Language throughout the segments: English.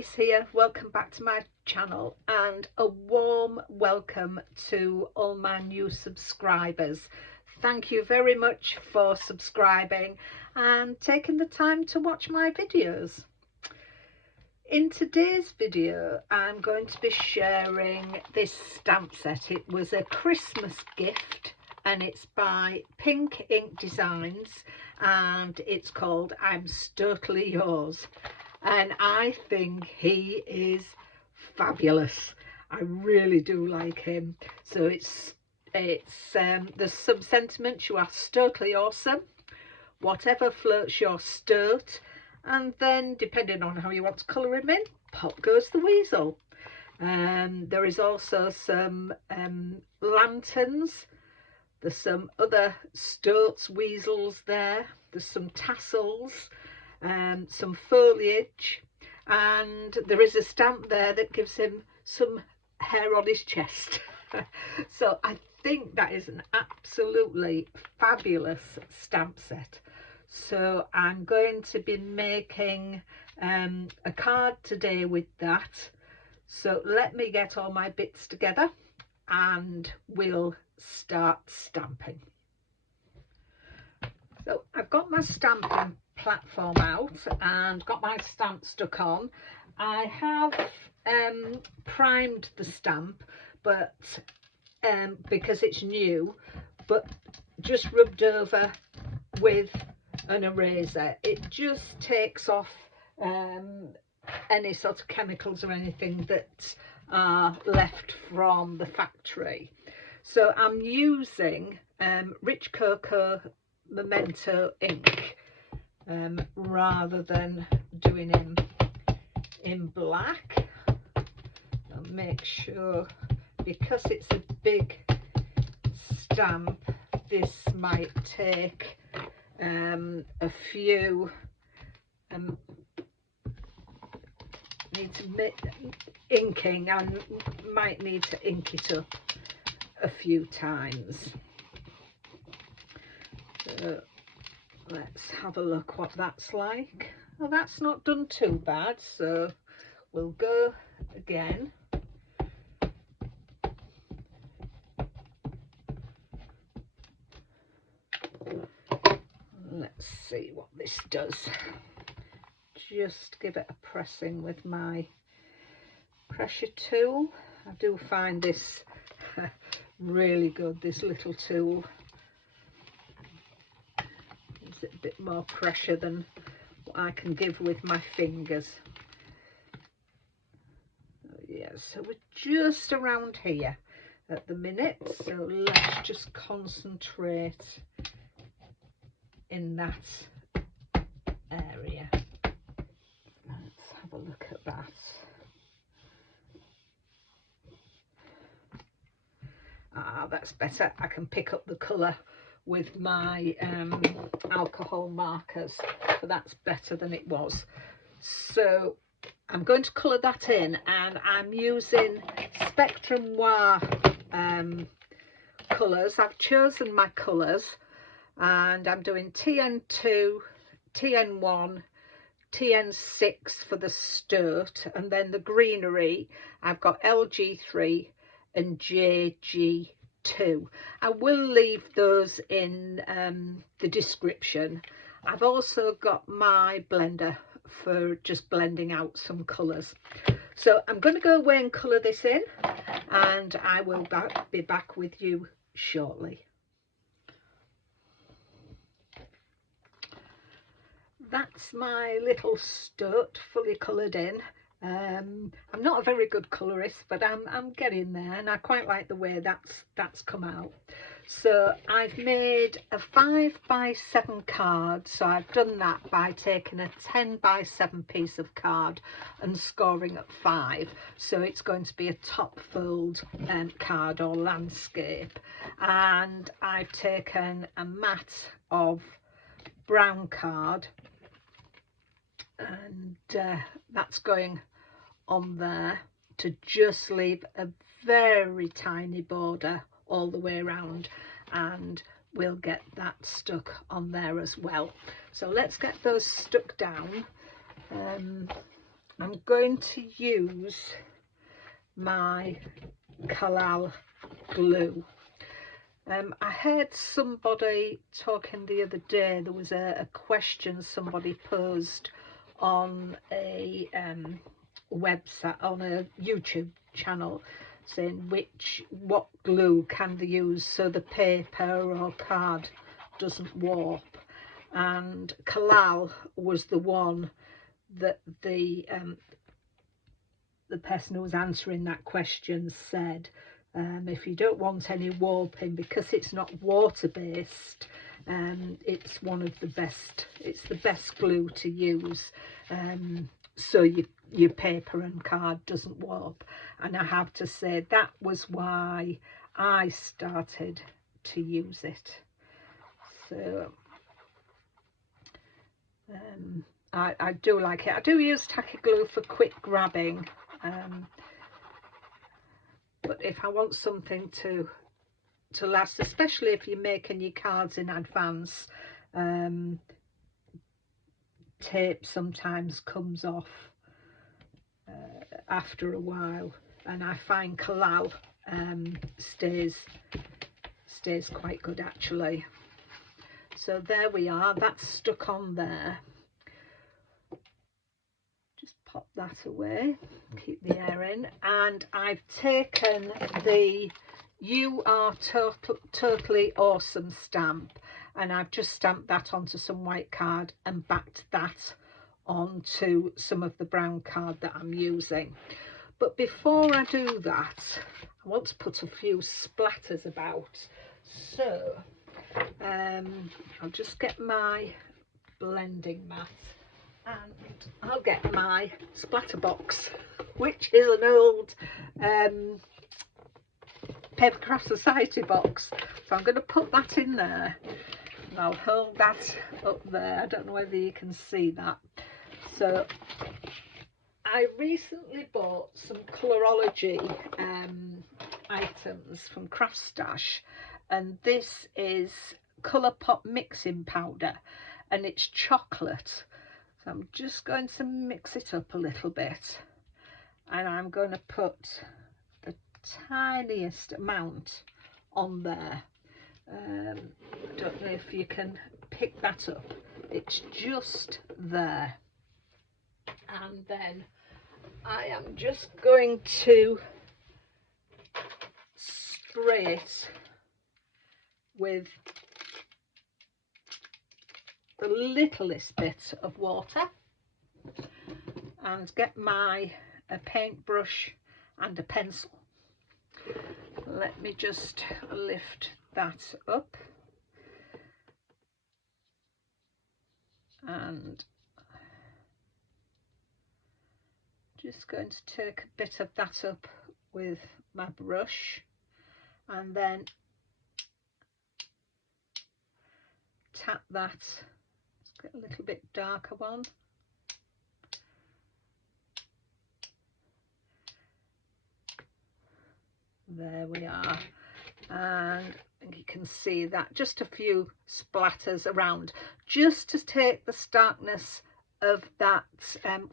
Louise here, welcome back to my channel and a warm welcome to all my new subscribers. Thank you very much for subscribing and taking the time to watch my videos. In today's video I'm going to be sharing this stamp set. It was a Christmas gift and it's by Pink Ink Designs and it's called I'm Stoatally Yours. And I think he is fabulous. I really do like him. So it's there's some sentiments. You are Stoatally awesome, whatever floats your stoat, and then depending on how you want to colour him in, pop goes the weasel. There is also some lanterns. There's some other stoats, weasels there. There's some tassels. Some foliage, and there is a stamp there that gives him some hair on his chest. So I think that is an absolutely fabulous stamp set. So I'm going to be making a card today with that. So let me get all my bits together and we'll start stamping. So I've got my stamping platform out and got my stamp stuck on. I have primed the stamp, but because it's new, but just rubbed over with an eraser. It just takes off any sort of chemicals or anything that are left from the factory. So I'm using Rich Cocoa Memento ink rather than doing him in black. I'll make sure, because it's a big stamp, this might take a few need to make inking and might need to ink it up a few times. So let's have a look what that's like. Well, that's not done too bad, so we'll go again. Let's see what this does. Just give it a pressing with my pressure tool. I do find this really good, this little tool. Gives it a bit more pressure than what I can give with my fingers. Yeah, so we're just around here at the minute, so let's just concentrate in that area. Let's have a look at that. Ah, that's better. I can pick up the colour with my alcohol markers, so that's better than it was. So I'm going to colour that in, and I'm using Spectrum Noir colours. I've chosen my colours and I'm doing TN2, TN1, TN6 for the stoat, and then the greenery I've got LG3 and JG2. I will leave those in the description. I've also got my blender for just blending out some colours. So I'm going to go away and colour this in, and I will be back with you shortly. That's my little stoat fully coloured in. I'm not a very good colourist, but I'm getting there, and I quite like the way that's come out. So I've made a 5x7 card. So I've done that by taking a 10x7 piece of card and scoring at 5. So it's going to be a top fold card or landscape. And I've taken a mat of brown card, and that's going on there to just leave a very tiny border all the way around, and we'll get that stuck on there as well. So let's get those stuck down. I'm going to use my Kalal glue. I heard somebody talking the other day. There was a question somebody posed on a website, on a YouTube channel, saying what glue can they use so the paper or card doesn't warp, and Kalal was the one that the person who was answering that question said, if you don't want any warping, because it's not water based, it's one of the best, it's the best glue to use, so your paper and card doesn't warp. And I have to say that was why I started to use it. So I do like it. I do use tacky glue for quick grabbing, but if I want something to last, especially if you're making your cards in advance, tape sometimes comes off after a while, and I find Kalal stays quite good actually. So there we are, that's stuck on there. Just pop that away, keep the air in, and I've taken the "You Are Totally Awesome" stamp, and I've just stamped that onto some white card and backed that onto some of the brown card that I'm using. But before I do that, I want to put a few splatters about. So I'll just get my blending mat and I'll get my splatter box, which is an old Papercraft Society box. So I'm going to put that in there and I'll hold that up there. I don't know whether you can see that. So I recently bought some Colorology items from Craft Stash, and this is Colour Pop mixing powder, and it's chocolate. So I'm just going to mix it up a little bit, and I'm going to put the tiniest amount on there. I don't know if you can pick that up, it's just there. And then I am just going to spray it with the littlest bit of water and get a paintbrush and a pencil. Let me just lift that up and just going to take a bit of that up with my brush and then tap that. Let's get a little bit darker one. There we are, and you can see that just a few splatters around, just to take the starkness of that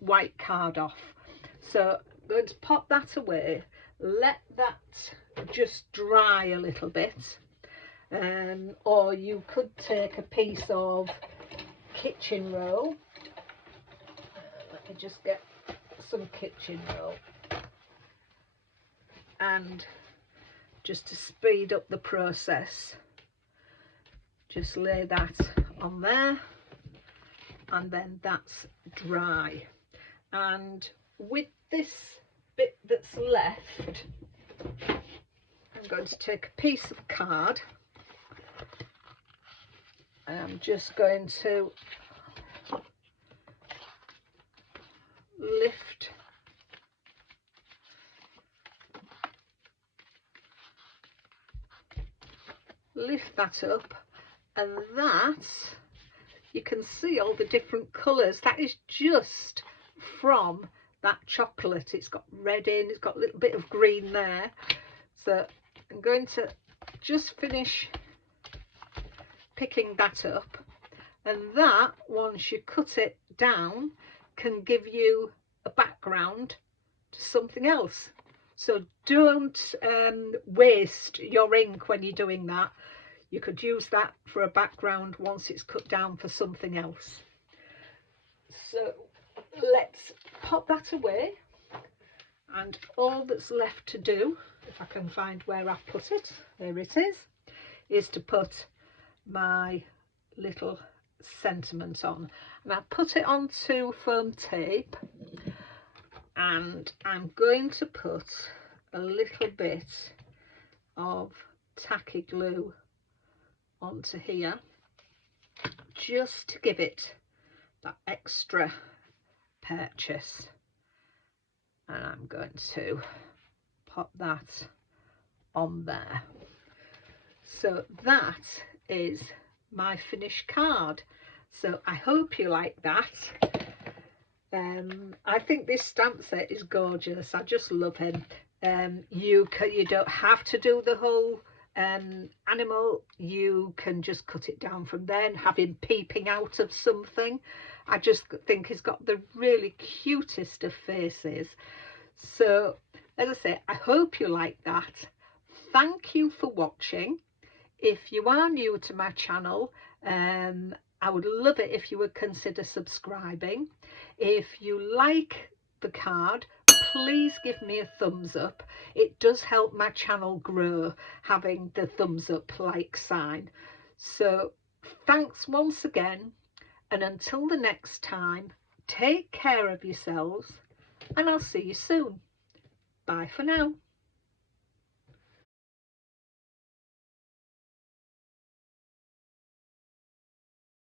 white card off. So I'm going to pop that away, let that just dry a little bit, or you could take a piece of kitchen roll. Let me just get some kitchen roll, and just to speed up the process, just lay that on there, and then that's dry. And with this bit that's left, I'm going to take a piece of card and I'm just going to lift that up, and that, you can see all the different colours. That is just from that chocolate. It's got red in, it's got a little bit of green there. So I'm going to just finish picking that up, and that, once you cut it down, can give you a background background to something else. So don't waste your ink when you're doing that. You could use that for a background once it's cut down for something else. So let's pop that away, and all that's left to do, if I can find where I've put it, there it is to put my little sentiment on. And I put it onto foam tape, and I'm going to put a little bit of tacky glue onto here just to give it that extra purchase, and I'm going to pop that on there. So that is my finished card. So I hope you like that. I think this stamp set is gorgeous. I just love him. You don't have to do the whole animal. You can just cut it down from there and have him peeping out of something. I just think he's got the really cutest of faces. So as I say, I hope you like that. Thank you for watching. If you are new to my channel, I would love it if you would consider subscribing. If you like the card, please give me a thumbs up. It does help my channel grow, having the thumbs up like sign. So thanks once again, and until the next time, take care of yourselves, and I'll see you soon. Bye for now.